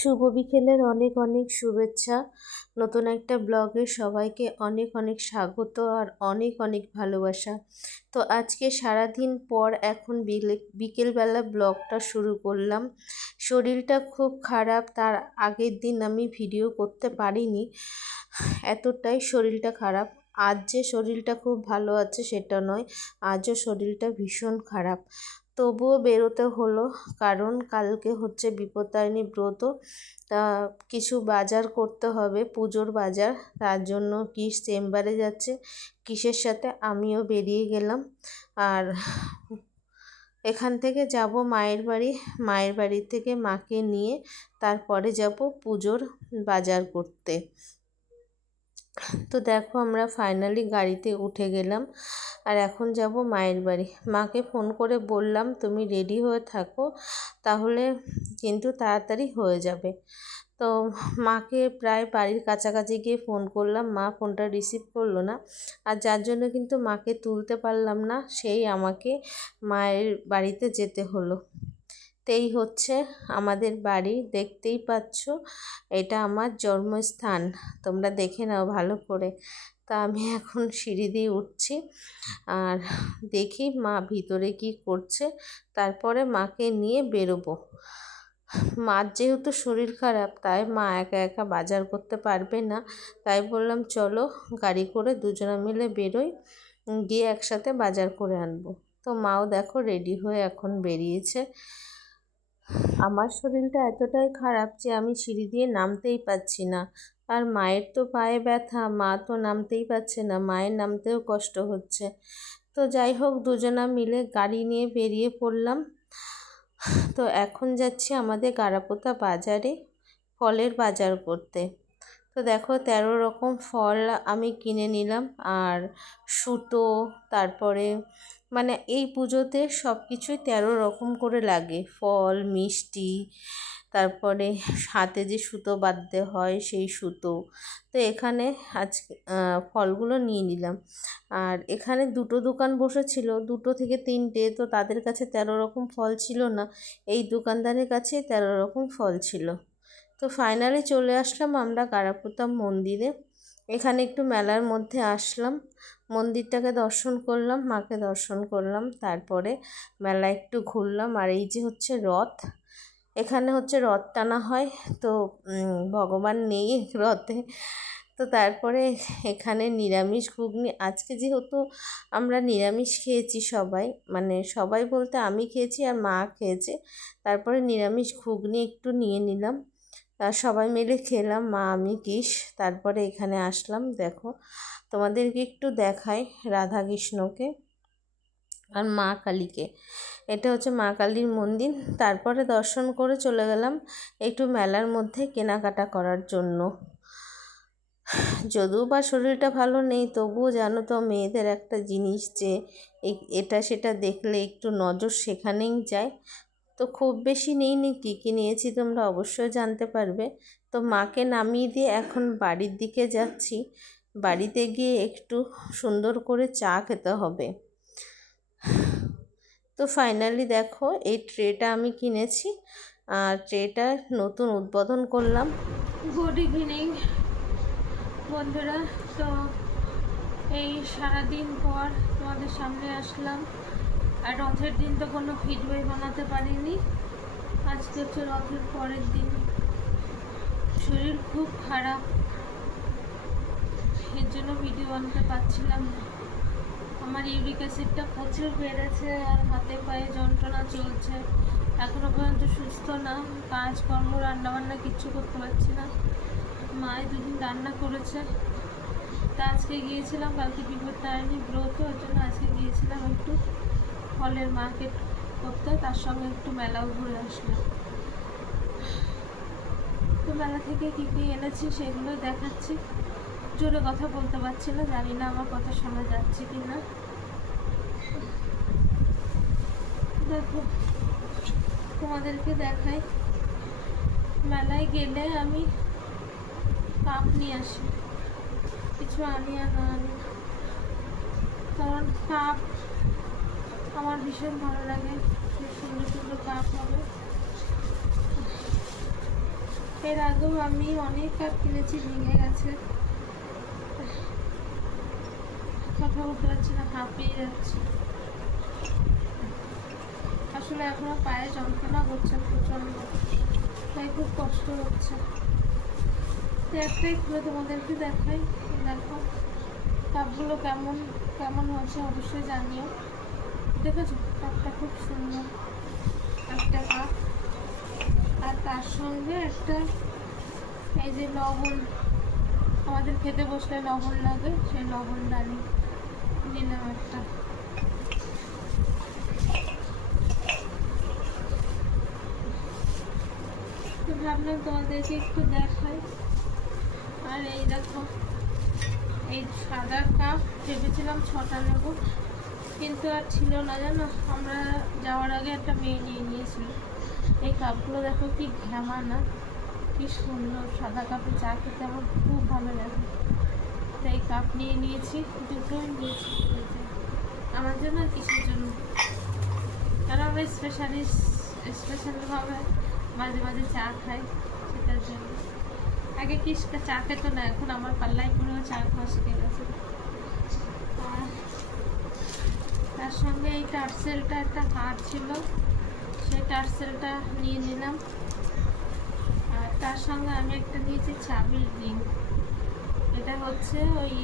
শুভ বিকেলের অনেক অনেক শুভেচ্ছা। নতুন একটা ব্লগে সবাইকে অনেক অনেক স্বাগত আর অনেক অনেক ভালোবাসা। তো আজকে সারাদিন পর এখন বিকেলবেলা ব্লগটা শুরু করলাম। শরীরটা খুব খারাপ, তার আগের দিন আমি ভিডিও করতে পারিনি, এতটাই শরীরটা খারাপ। আজ যে শরীরটা খুব ভালো আছে সেটা নয়, আজও শরীরটা ভীষণ খারাপ। তবুও বেরোতে হলো, কারণ কালকে হচ্ছে বিপত্তারিণী ব্রত। তা কিছু বাজার করতে হবে, পুজোর বাজার। তার জন্য কিস চেম্বারে যাচ্ছে, কিসের সাথে আমিও বেরিয়ে গেলাম। আর এখান থেকে যাব মায়ের বাড়ি, মায়ের বাড়ি থেকে মাকে নিয়ে তারপরে যাব পুজোর বাজার করতে। তো দেখো আমরা ফাইনালি গাড়িতে উঠে গেলাম আর এখন যাব মায়ের বাড়ি। মাকে ফোন করে বললাম তুমি রেডি হয়ে থাকো, তাহলে কিন্তু তাড়াতাড়ি হয়ে যাবে। তো মাকে প্রায় বাড়ির কাছাকাছি গিয়ে ফোন করলাম, মা ফোনটা রিসিভ করলো না। আর যার জন্য কিন্তু মাকে তুলতে পারলাম না, সেই আমাকে মায়ের বাড়িতে যেতে হলো। এই হচ্ছে আমাদের বাড়ি, দেখতেই পাচ্ছ এটা আমার জন্মস্থান, তোমরা দেখে নাও ভালো করে। তা আমি এখন সিঁড়ি দিয়ে উঠছি আর দেখি মা ভিতরে কি করছে, তারপরে মাকে নিয়ে বেরোবো। মার যেহেতু শরীর খারাপ, তাই মা একা একা বাজার করতে পারবে না, তাই বললাম চলো গাড়ি করে দুজনে মিলে বেরোই, গিয়ে একসাথে বাজার করে আনবো। তো মাও দেখো রেডি হয়ে এখন বেরিয়েছে। আমার শরীরটা এতটাই খারাপ যে আমি সিঁড়ি দিয়ে নামতেই পাচ্ছি না। আর মায়ের তো পায়ে ব্যথা, মা তো নামতেই পারছে না, মায়ের নামতেও কষ্ট হচ্ছে। তো যাই হোক, দুজনা মিলে গাড়ি নিয়ে বেরিয়ে পড়লাম। তো এখন যাচ্ছি আমাদের গারাপোতা বাজারে ফলের বাজার করতে। তো দেখো 13 রকম ফল আমি কিনে নিলাম, আর সুতো, তারপরে মানে এই পুজোতে সব কিছুই 13 রকম করে লাগে, ফল, মিষ্টি, তারপরে হাতে যে সুতো বাঁধতে হয় সেই সুতো। তো এখানে আজ ফলগুলো নিয়ে নিলাম। আর এখানে দুটো দোকান বসেছিল, দুটো থেকে তিনটে, তো তাদের কাছে 13 রকম ফল ছিল না, এই দোকানদারের কাছে 13 রকম ফল ছিল। তো ফাইনালি চলে আসলাম আমরা গারাপোতা মন্দিরে। এখানে একটু মেলার মধ্যে আসলাম, মন্দিরটাকে দর্শন করলাম, মাকে দর্শন করলাম, তারপরে মেলা একটু ঘুরলাম। আর এই যে হচ্ছে রথ, এখানে হচ্ছে রথ টানা হয়। তো ভগবান নেই রথে। তো তারপরে এখানে নিরামিষ ঘুগনি, আজকে যেহেতু আমরা নিরামিষ খেয়েছি সবাই, মানে সবাই বলতে আমি খেয়েছি আর মা খেয়েছে, তারপরে নিরামিষ ঘুগনি একটু নিয়ে নিলাম, সবাই মিলে খেলাম, মা আমি কিস। তারপরে এখানে আসলাম, দেখো তোমাদেরকে একটু দেখাই রাধা কৃষ্ণকে আর মা কালীকে। এটা হচ্ছে মা কালীর মন্দির। তারপরে দর্শন করে চলে গেলাম একটু মেলার মধ্যে কেনাকাটা করার জন্য। যদিও বা শরীরটা ভালো নেই, তবুও জানো তো মেয়েদের একটা জিনিস যে এটা সেটা দেখলে একটু নজর সেখানেই যায়। তো খুব বেশি নিইনি, কী কী নিয়েছি তোমরা অবশ্যই জানতে পারবে। তো মাকে নামিয়ে দিয়ে এখন বাড়ির দিকে যাচ্ছি, বাড়িতে গিয়ে একটু সুন্দর করে চা খেতে হবে। তো ফাইনালি দেখো এই ট্রেটা আমি কিনেছি, আর ট্রেটা নতুন উদ্বোধন করলাম। গুড ইভিনিং বন্ধুরা। তো এই সারাদিন পর তোমাদের সামনে আসলাম, আর রথের দিন তো কোনো ভিডিও বানাতে পারিনি, আজকে হচ্ছে রথের পরের দিন। শরীর খুব খারাপ, এর জন্য ভিডিও বানাতে পারছিলাম না। আমার ইউরিক অ্যাসিডটা প্রচুর বেড়েছে আর হাতে পায়ে যন্ত্রণা চলছে, এখনও পর্যন্ত সুস্থ না। কাজকর্ম রান্নাবান্না কিচ্ছু করতে পারছি না। মায়ে দুদিন রান্না করেছে, তা আজকে গিয়েছিলাম, কালকে বিপত্তারিণী ব্রত, ওর জন্য আজকে গিয়েছিলাম একটু ফলের মার্কেট করতে, তার সঙ্গে একটু মেলাও ঘুরে আসলাম। তো মেলা থেকে কী কী এনেছি সেগুলো দেখাচ্ছি। জোরে কথা বলতে পারছি না, জানি না আমার কথা শোনা যাচ্ছে কি না। দেখো তোমাদেরকে দেখাই, মেলায় গেলে আমি কাপ নিয়ে আসি, কিছু আনি আর না আনি, কারণ কাপ আমার ভীষণ ভালো লাগে, সুন্দর সুন্দর কাপ হবে। এর আগেও আমি অনেক কাপ কিনেছি, ভেঙে গেছে। কথা বলতে পারছি না, হাঁপিয়ে যাচ্ছি। আসলে এখনো পায়ে যন্ত্রণা করছে প্রচণ্ড, তাই খুব কষ্ট হচ্ছে। তো একটাই খুলে তোমাদেরকে দেখাই। দেখো কাপগুলো কেমন কেমন হয়েছে অবশ্যই জানিও। দেখেছো কাপটা খুব সুন্দর একটা কাপ। আর তার সঙ্গে একটা এই যে লবণ, আমাদের খেতে বসলে লবণ লাগে, সেই লবণদানি নিলাম একটা। তো ভাবলাম তোমাদেরকে একটু দেখাই। আর এই দেখো এই সাদা কাপ ভেবেছিলাম 6টা নেব, কিন্তু আর ছিল না জানো। আমরা যাওয়ার আগে একটা মেয়ে নিয়ে নিয়েছিল। এই কাপগুলো দেখো কি ঘ্যামা না, কি সুন্দর। সাদা কাপে চা খেতে আমার খুব ভালো লাগে, তাই কাপ নিয়ে নিয়েছি। দুটোই নিয়েছি আমার জন্য আর কিসের জন্য, কারণ আমরা স্পেশালভাবে মাঝে মাঝে চা খাই, সেটার জন্য। আগে কি চা খেতো না, এখন আমার পাল্লায় পুরো চা খাওয়া শিখে গেছে। তার সঙ্গে এই টার্সেলটা একটা হার ছিল, সেই টার্সেলটা নিয়ে নিলাম। আর তার সঙ্গে আমি একটা নিয়েছি চাবির রিং। এটা হচ্ছে ওই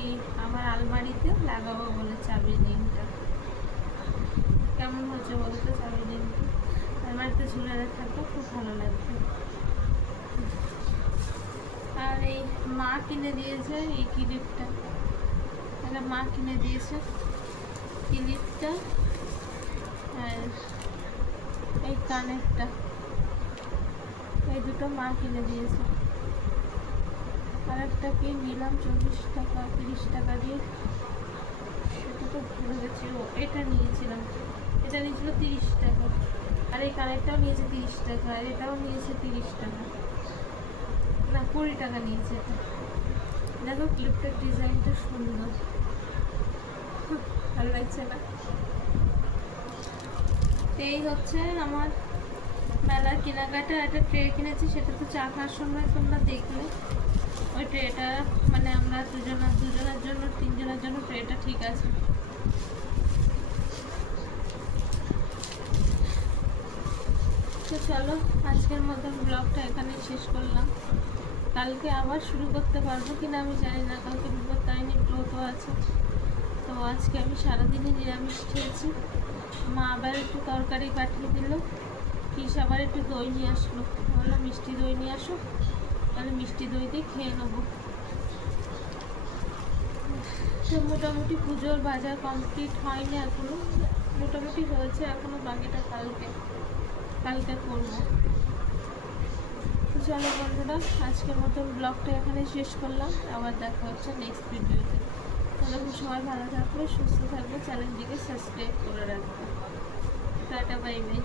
আমার আলমারিতে লাগাবো বলে চাবির রিংটা। কেমন হচ্ছে বলতো চাবির রিংটা? আলমারিতে ঝুলে রাখতে খুব ভালো লাগবে। আর এই মা কিনে দিয়েছে এই ক্লিপটা, এটা মা কিনে দিয়েছে ক্লিপটা। আর এই কানেরটা, এই দুটো মা কিনে দিয়েছে। আর একটা কি নিলাম 24 টাকা 30 টাকা দিয়ে, সেটা তো ভুলে গেছি। ও এটা নিয়েছিলাম, এটা নিয়েছিল 30 টাকা। আর এই কানেরটাও নিয়েছে 30 টাকা, আর এটাও নিয়েছে 30 টাকা, না 20 টাকা নিয়েছে এটা। দেখো ক্লিপটার ডিজাইনটা সুন্দর, ভালো লাগছে না? এই হচ্ছে আমার মেলার কেনাকাটা। একটা ট্রে কিনেছি, সেটা তো চা খাওয়ার সময় তোমরা দেখলে। ওই ট্রেটা মানে আমরা দুজনের জন্য 3 জনের জন্য ট্রেটা ঠিক আছে। তো চলো আজকের মতন ব্লগটা এখানেই শেষ করলাম। কালকে আবার শুরু করতে পারবো কিনা আমি জানি না, কালকে বিপত্তারিণী ব্রতও আছে। তো আজকে আমি সারাদিনই নিরামিষ খেয়েছি। মা আবার একটু তরকারি পাঠিয়ে দিল, কিস আবার একটু দই নিয়ে আসলো, বললাম মিষ্টি দই নিয়ে আসো, তাহলে মিষ্টি দই দিয়ে খেয়ে নেবো। তো মোটামুটি পুজোর বাজার কমপ্লিট হয়নি এখনো, মোটামুটি হয়েছে, এখনো বাকিটা কালকে করবো। তো চলো বন্ধুরা, আজকের মতন ব্লগটা এখানে শেষ করলাম। আবার দেখা হচ্ছে নেক্সট ভিডিওতে। ততক্ষণ সবাই ভালো থাকবে, সুস্থ থাকবে, চ্যানেলটিকে সাবস্ক্রাইব করে রাখবে। Tata, bye bye.